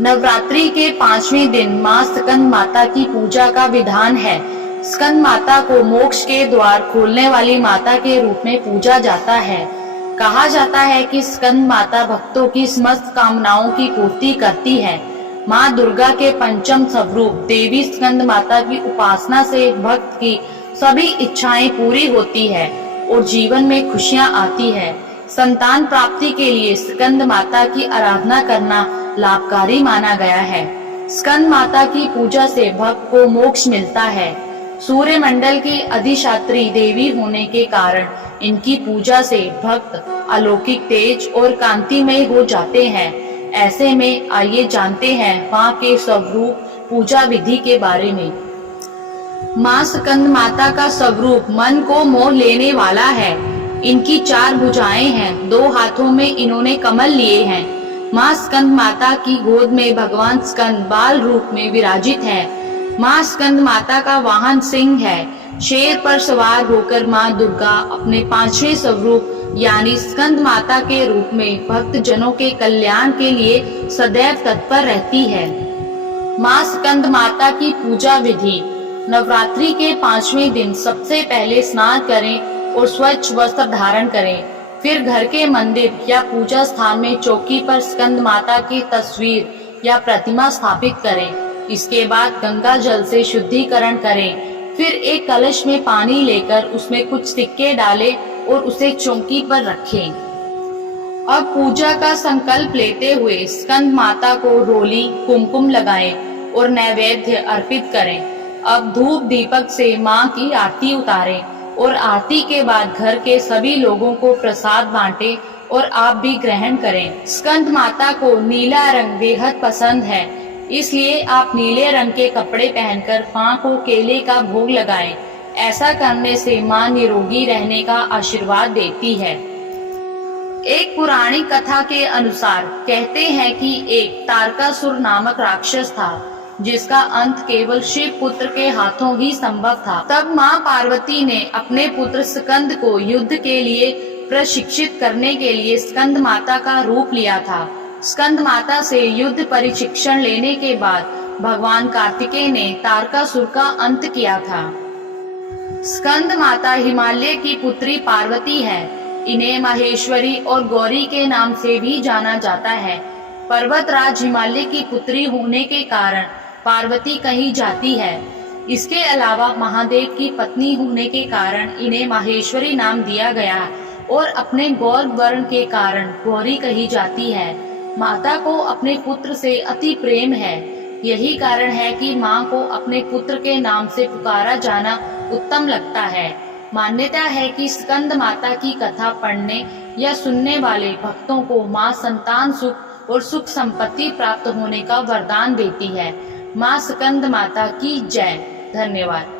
नवरात्रि के 5वें दिन मां स्कंद माता की पूजा का विधान है। स्कंद माता को मोक्ष के द्वार खोलने वाली माता के रूप में पूजा जाता है। कहा जाता है कि स्कंद माता भक्तों की समस्त कामनाओं की पूर्ति करती है। मां दुर्गा के पंचम स्वरूप देवी स्कंद माता की उपासना से भक्त की सभी इच्छाएं पूरी होती है और जीवन में खुशियां आती है। संतान प्राप्ति के लिए स्कंद माता की आराधना करना लाभकारी माना गया है। स्कंद माता की पूजा से भक्त को मोक्ष मिलता है। सूर्य मंडल की अधिष्ठात्री देवी होने के कारण इनकी पूजा से भक्त अलौकिक तेज और कांतिमय हो जाते हैं। ऐसे में आइए जानते हैं मां के स्वरूप पूजा विधि के बारे में। मां स्कंद माता का स्वरूप मन को मोह लेने वाला है। इनकी 4 भुजाएं हैं, 2 हाथों में इन्होंने कमल लिए हैं। मां स्कंद माता की गोद में भगवान स्कंद बाल रूप में विराजित है। मां स्कंद माता का वाहन सिंह है। शेर पर सवार होकर मां दुर्गा अपने 5वें स्वरूप यानी स्कंद माता के रूप में भक्त जनों के कल्याण के लिए सदैव तत्पर रहती है। मां स्कंद माता की पूजा विधि। नवरात्रि के 5वें दिन सबसे पहले स्नान करें और स्वच्छ वस्त्र धारण करें। फिर घर के मंदिर या पूजा स्थान में चौकी पर स्कंद माता की तस्वीर या प्रतिमा स्थापित करें। इसके बाद गंगा जल से शुद्धिकरण करें। फिर एक कलश में पानी लेकर उसमें कुछ सिक्के डालें और उसे चौकी पर रखें। अब पूजा का संकल्प लेते हुए स्कंद माता को रोली कुमकुम लगाएं और नैवेद्य अर्पित करें। अब धूप दीपक से मां की आरती उतारें और आरती के बाद घर के सभी लोगों को प्रसाद बांटें और आप भी ग्रहण करें। स्कंद माता को नीला रंग बेहद पसंद है, इसलिए आप नीले रंग के कपड़े पहनकर मां को केले का भोग लगाएं। ऐसा करने से मां निरोगी रहने का आशीर्वाद देती है। एक पौराणिक कथा के अनुसार कहते हैं कि एक तारकासुर नामक राक्षस था जिसका अंत केवल शिव पुत्र के हाथों ही संभव था। तब मां पार्वती ने अपने पुत्र स्कंद को युद्ध के लिए प्रशिक्षित करने के लिए स्कंद माता का रूप लिया था। स्कंद माता से युद्ध प्रशिक्षण लेने के बाद भगवान कार्तिकेय ने तारकासुर का अंत किया था। स्कंद माता हिमालय की पुत्री पार्वती है। इन्हें माहेश्वरी और गौरी के नाम से भी जाना जाता है। पर्वतराज हिमालय की पुत्री होने के कारण पार्वती कही जाती है। इसके अलावा महादेव की पत्नी होने के कारण इन्हें माहेश्वरी नाम दिया गया और अपने गौर वर्ण के कारण गौरी कही जाती है। माता को अपने पुत्र से अति प्रेम है। यही कारण है कि मां को अपने पुत्र के नाम से पुकारा जाना उत्तम लगता है। मान्यता है कि स्कंद माता की कथा पढ़ने या सुनने वाले भक्तों को मां संतान सुख और सुख संपत्ति प्राप्त होने का वरदान देती है। मां स्कंद माता की जय। धन्यवाद।